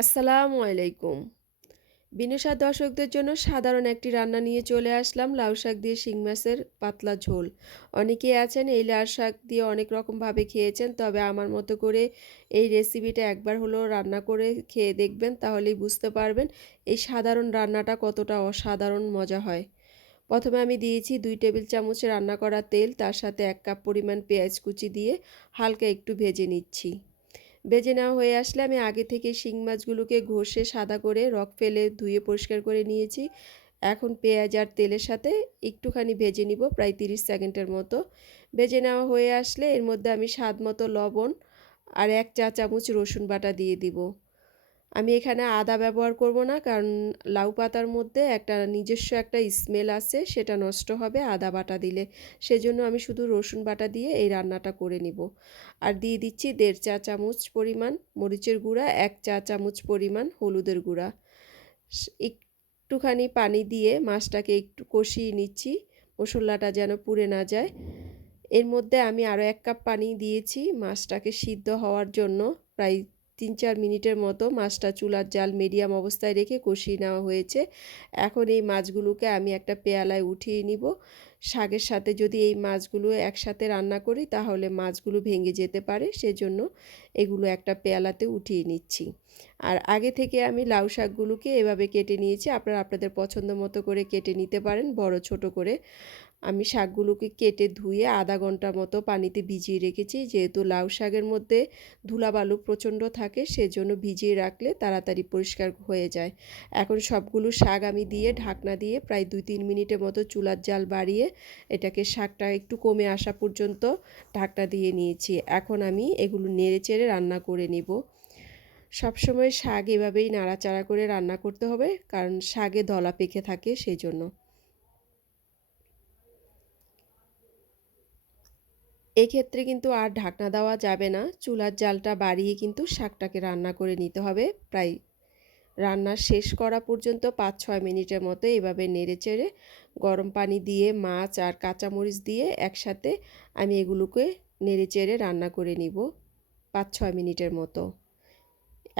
আসসালামু আলাইকুম। বিনুষা দর্শকদের জন্য সাধারণ একটি রান্না নিয়ে চলে আসলাম। লাউ শাক দিয়ে শিং মাছের পাতলা ঝোল। অনেকেই আছেন এই লাউ শাক দিয়ে অনেক রকমভাবে খেয়েছেন, তবে আমার মতো করে এই রেসিপিটা একবার হলেও রান্না করে খেয়ে দেখবেন, তাহলেই বুঝতে পারবেন এই সাধারণ রান্নাটা কতটা অসাধারণ মজা হয়। প্রথমে আমি দিয়েছি দুই টেবিল চামচ রান্না করা তেল, তার সাথে এক কাপ পরিমাণ পেঁয়াজ কুচি দিয়ে হালকা একটু ভেজে নিচ্ছি। ভেজে নেওয়া হয়ে আসলে আমি আগে থেকে শিং মাছগুলোকে ঘষে সাদা করে রক ফেলে ধুয়ে পরিষ্কার করে নিয়েছি। এখন পেঁয়াজ আর তেলের সাথে একটুখানি ভেজে নিব প্রায় তিরিশ সেকেন্ডের মতো। ভেজে নেওয়া হয়ে আসলে এর মধ্যে আমি স্বাদ মতো লবণ আর এক চা চামচ রসুন বাটা দিয়ে দিব। আমি এখানে আদা ব্যবহার করব না, কারণ লাউ পাতার মধ্যে একটা নিজস্ব একটা স্মেল আছে, সেটা নষ্ট হবে আদা বাটা দিলে। সেজন্য আমি শুধু রসুন বাটা দিয়ে এই রান্নাটা করে নিব। আর দিয়ে দিচ্ছি দেড় চা চামচ পরিমাণ মরিচের গুঁড়া, এক চা চামচ পরিমাণ হলুদের গুঁড়া। একটুখানি পানি দিয়ে মাছটাকে একটু কষিয়ে নিচ্ছি, মশলাটা যেন পুড়ে না যায়। এর মধ্যে আমি আরও এক কাপ পানি দিয়েছি মাছটাকে সিদ্ধ হওয়ার জন্য, প্রায় তিন চার মিনিটের মতো মাছটা চুলার জাল মিডিয়াম অবস্থায় রেখে কষিয়ে নেওয়া হয়েছে। এখন এই মাছগুলোকে আমি একটা পেয়ালায় উঠিয়ে নিব। শাকের সাথে যদি এই মাছগুলো একসাথে রান্না করি, তাহলে মাছগুলো ভেঙে যেতে পারে। সেজন্য এগুলো একটা পেয়ালাতে উঠিয়ে নিচ্ছি। আর আগে থেকে আমি লাউ শাকগুলোকে এভাবে কেটে নিয়েছি। আপনারা আপনাদের পছন্দ মতো করে কেটে নিতে পারেন, বড় ছোট করে। আমি শাকগুলোকে কেটে ধুয়ে আধা ঘণ্টা মতো পানিতে ভিজিয়ে রেখেছি। যেহেতু লাউ শাকের মধ্যে ধুলাবালু প্রচণ্ড থাকে, সেজন্য ভিজিয়ে রাখলে তাড়াতাড়ি পরিষ্কার হয়ে যায়। এখন সবগুলো শাক আমি দিয়ে ঢাকনা দিয়ে প্রায় দুই তিন মিনিটের মতো চুলার জাল বাড়িয়ে এটাকে শাকটা একটু কমে আসা পর্যন্ত ঢাকনা দিয়ে নিয়েছি। এখন আমি এগুলো নেড়ে চেড়ে রান্না করে নিব। সবসময় শাক এভাবেই নাড়াচাড়া করে রান্না করতে হবে, কারণ শাকে দলা পেকে থাকে সেই জন্য এক্ষেত্রে কিন্তু আর ঢাকনা দেওয়া যাবে না। চুলার জালটা বাড়িয়ে কিন্তু শাকটাকে রান্না করে নিতে হবে। প্রায় রান্না শেষ করা পর্যন্ত পাঁচ ছয় মিনিটের মতো এভাবে নেড়ে চেড়ে গরম পানি দিয়ে, মাছ আর কাঁচামরিচ দিয়ে একসাথে আমি এগুলোকে নেড়ে চেড়ে রান্না করে নিব পাঁচ ছয় মিনিটের মতো।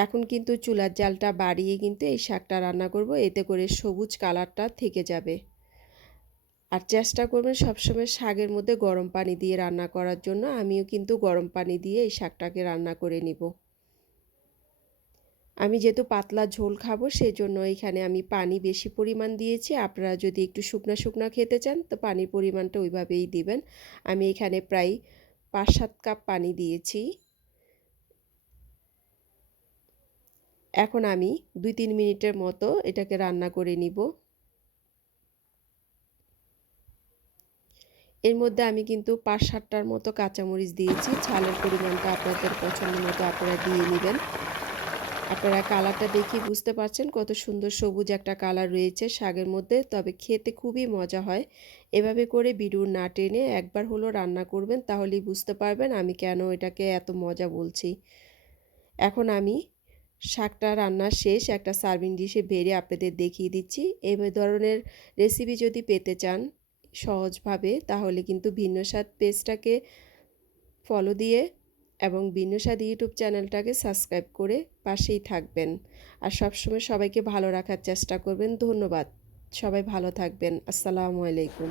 এখন কিন্তু চুলার জালটা বাড়িয়ে কিন্তু এই শাকটা রান্না করব, এতে করে সবুজ কালারটা থেকে যাবে। আর চেষ্টা করবেন সবসময় শাকের মধ্যে গরম পানি দিয়ে রান্না করার জন্য, আমিও কিন্তু গরম পানি দিয়ে এই শাকটাকে রান্না করে নিব। আমি যেহেতু পাতলা ঝোল খাব সেই জন্য এখানে আমি পানি বেশি পরিমাণ দিয়েছি। আপনারা যদি একটু শুকনা শুকনা খেতে চান, তো পানির পরিমাণটা ওইভাবেই দিবেন। আমি এখানে প্রায় পাঁচ সাত কাপ পানি দিয়েছি। এখন আমি দুই তিন মিনিটের মতো এটাকে রান্না করে নিব। এর মধ্যে আমি কিন্তু পাঁচ সাতটার মতো কাঁচামরিচ দিয়েছি। ছালের পরিমাণটা আপনাদের পছন্দ মতো আপনারা দিয়ে নেবেন। আপনারা কালারটা দেখি বুঝতে পারছেন কত সুন্দর সবুজ একটা কালার রয়েছে শাকের মধ্যে, তবে খেতে খুবই মজা হয়। এভাবে করে বিড়ুর না টেনে একবার হলো রান্না করবেন, তাহলেই বুঝতে পারবেন আমি কেন এটাকে এত মজা বলছি। এখন আমি শাকটা রান্না শেষ একটা সার্ভিং ডিশে বেড়ে আপনাদের দেখিয়ে দিচ্ছি। এই ধরনের রেসিপি যদি পেতে চান সহজভাবে, তাহলে কিন্তু ভিন্ন স্বাদ পেজটাকে ফলো দিয়ে এবং ভিন্ন ইউটিউব চ্যানেলটাকে সাবস্ক্রাইব করে পাশেই থাকবেন। আর সবসময় সবাইকে ভালো রাখার চেষ্টা করবেন। ধন্যবাদ। সবাই ভালো থাকবেন। আসসালামু আলাইকুম।